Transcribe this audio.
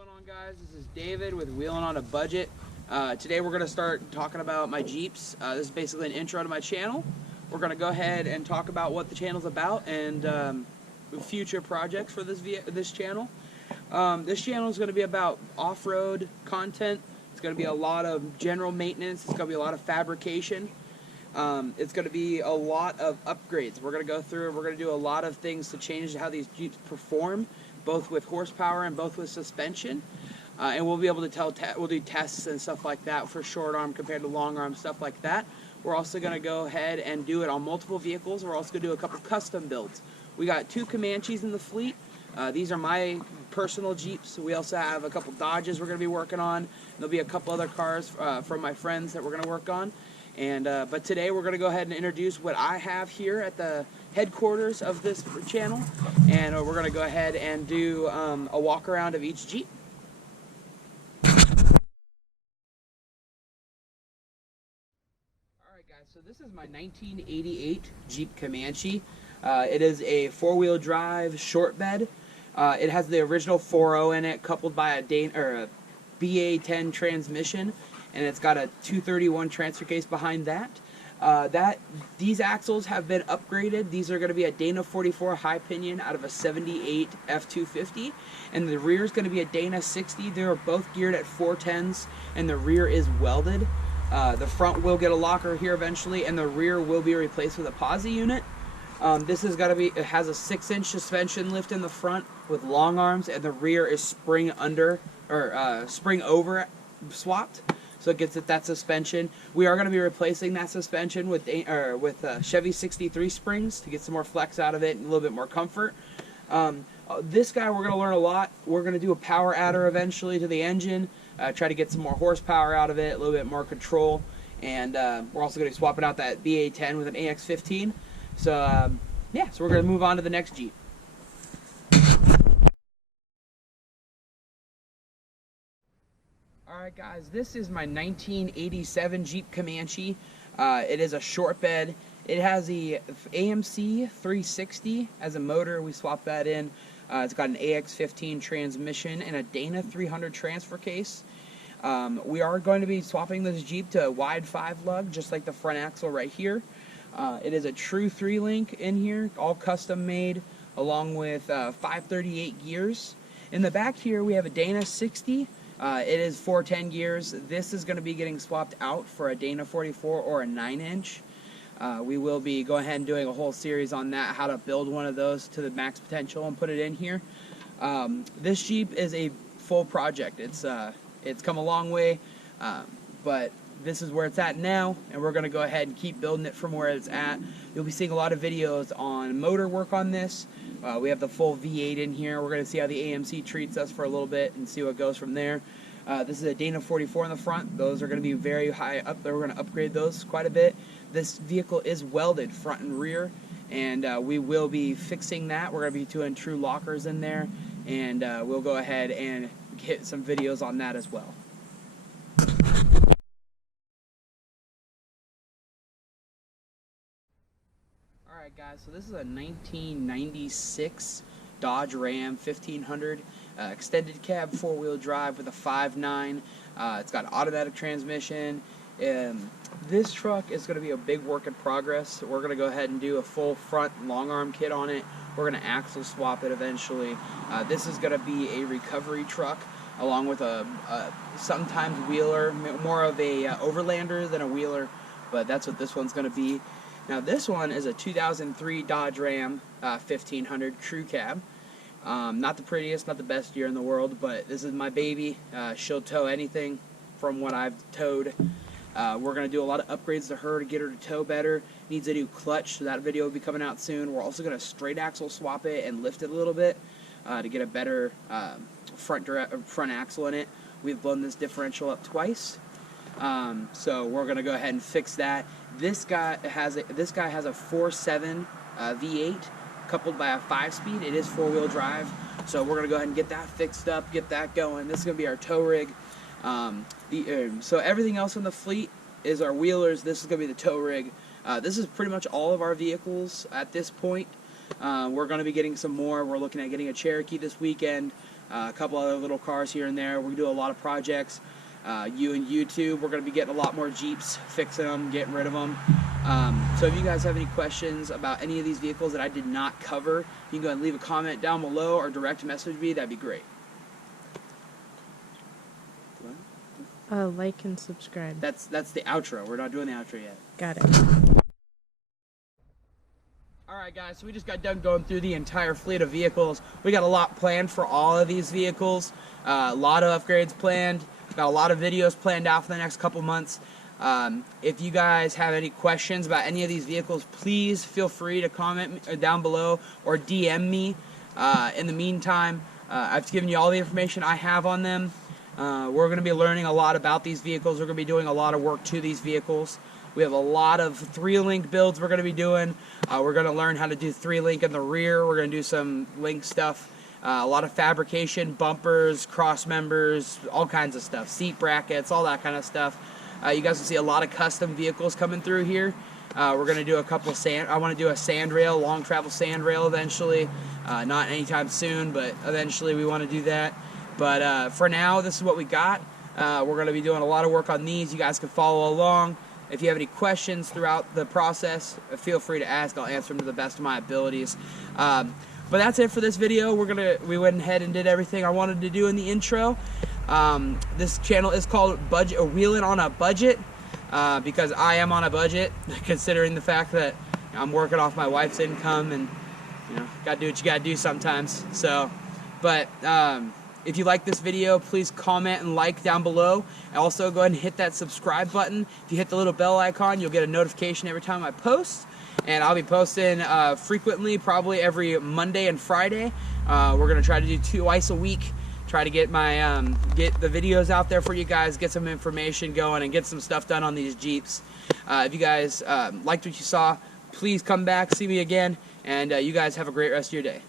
going on, guys? This is David with Wheeling on a Budget. Today we're going to start talking about my Jeeps. This is basically an intro to my channel. We're going to go ahead and talk about what the channel's about and future projects for this channel. This channel is going to be about off-road content. It's going to be a lot of general maintenance. It's going to be a lot of fabrication. It's going to be a lot of upgrades. We're going to go through. We're going to do a lot of things to change how these Jeeps perform, both with horsepower and both with suspension. And we'll be able to we'll do tests and stuff like that for short arm compared to long arm, stuff like that. We're also going to go ahead and do it on multiple vehicles. We're also going to do a couple custom builds. We got 2 Comanches in the fleet. These are my personal Jeeps. We also have a couple Dodges we're going to be working on. There'll be a couple other cars from my friends that we're going to work on. And but today we're going to go ahead and introduce what I have here at the headquarters of this channel, and we're going to go ahead and do a walk around of each Jeep. Alright guys, so this is my 1988 Jeep Comanche. It is a 4-wheel drive short bed. It has the original 4.0 in it, coupled by a BA10 transmission, and it's got a 231 transfer case behind that. These axles have been upgraded. These are going to be a Dana 44 high pinion out of a 78 F250, and the rear is going to be a Dana 60. They are both geared at 410s, and the rear is welded. The front will get a locker here eventually, and the rear will be replaced with a posi unit. This is going to be, it has a 6-inch suspension lift in the front with long arms, and the rear is spring over swapped. So it gets that suspension. We are going to be replacing that suspension with Chevy 63 springs to get some more flex out of it and a little bit more comfort. This guy, we're going to learn a lot. We're going to do a power adder eventually to the engine, try to get some more horsepower out of it, a little bit more control, and we're also going to be swapping out that BA10 with an AX15. So yeah, so we're going to move on to the next Jeep. Alright guys, this is my 1987 Jeep Comanche. It is a short bed. It has the AMC 360 as a motor. We swapped that in. It's got an AX15 transmission and a Dana 300 transfer case. We are going to be swapping this Jeep to a wide 5-lug, just like the front axle right here. It is a true 3-link in here, all custom made, along with 538 gears. In the back here we have a Dana 60. It is 410 gears. This is going to be getting swapped out for a Dana 44 or a 9-inch. We will be going ahead and doing a whole series on that, how to build one of those to the max potential and put it in here. This Jeep is a full project. It's come a long way, but this is where it's at now, and we're going to go ahead and keep building it from where it's at. You'll be seeing a lot of videos on motor work on this. We have the full V8 in here. We're going to see how the AMC treats us for a little bit and see what goes from there. This is a Dana 44 in the front. Those are going to be very high up there. We're going to upgrade those quite a bit. This vehicle is welded front and rear, and we will be fixing that. We're going to be doing true lockers in there, and we'll go ahead and hit some videos on that as well. Alright guys, so this is a 1996 Dodge Ram 1500 extended cab 4-wheel drive with a 5.9. It's got automatic transmission. This truck is going to be a big work in progress. We're going to go ahead and do a full front long arm kit on it. We're going to axle swap it eventually. This is going to be a recovery truck along with a sometimes wheeler, more of a overlander than a wheeler, but that's what this one's going to be. Now this one is a 2003 Dodge Ram 1500 crew cab. Not the prettiest, not the best year in the world, but this is my baby. She'll tow anything from what I've towed. We're going to do a lot of upgrades to her to get her to tow better. Needs a new clutch, so that video will be coming out soon. We're also going to straight axle swap it and lift it a little bit to get a better front axle in it. We've blown this differential up twice. So we're going to go ahead and fix that. This guy has a 4.7 V8 coupled by a 5-speed. It is 4-wheel drive, so we're going to go ahead and get that fixed up, get that going. This is going to be our tow rig. So everything else in the fleet is our wheelers. This is going to be the tow rig. This is pretty much all of our vehicles at this point. We're going to be getting some more. We're looking at getting a Cherokee this weekend. a couple other little cars here and there. We do a lot of projects. You and YouTube, we're going to be getting a lot more Jeeps, fixing them, getting rid of them. So if you guys have any questions about any of these vehicles that I did not cover, you can go ahead and leave a comment down below or direct message me. That'd be great. Like and subscribe. That's the outro. We're not doing the outro yet. Got it. Alright guys, so we just got done going through the entire fleet of vehicles. We got a lot planned for all of these vehicles. A lot of upgrades planned. Got a lot of videos planned out for the next couple months. If you guys have any questions about any of these vehicles, please feel free to comment down below or DM me. In the meantime, I've given you all the information I have on them. We're going to be learning a lot about these vehicles. We're going to be doing a lot of work to these vehicles. We have a lot of 3-link builds we're going to be doing. We're going to learn how to do 3-link in the rear. We're going to do some link stuff. A lot of fabrication, bumpers, cross members, all kinds of stuff. Seat brackets, all that kind of stuff. You guys will see a lot of custom vehicles coming through here. We're going to do a couple I want to do a sand rail, long travel sand rail eventually. Not anytime soon, but eventually we want to do that. But for now, this is what we got. We're going to be doing a lot of work on these. You guys can follow along. If you have any questions throughout the process, feel free to ask. I'll answer them to the best of my abilities. But that's it for this video. We went ahead and did everything I wanted to do in the intro. This channel is called Wheeling on a Budget because I am on a budget, considering the fact that I'm working off my wife's income, and gotta do what you gotta do sometimes. So, but if you like this video, please comment and like down below. And also go ahead and hit that subscribe button. If you hit the little bell icon, you'll get a notification every time I post. And I'll be posting frequently, probably every Monday and Friday. We're gonna try to do twice a week. Try to get my get the videos out there for you guys, get some information going, and get some stuff done on these Jeeps. If you guys liked what you saw, please come back, see me again, and you guys have a great rest of your day.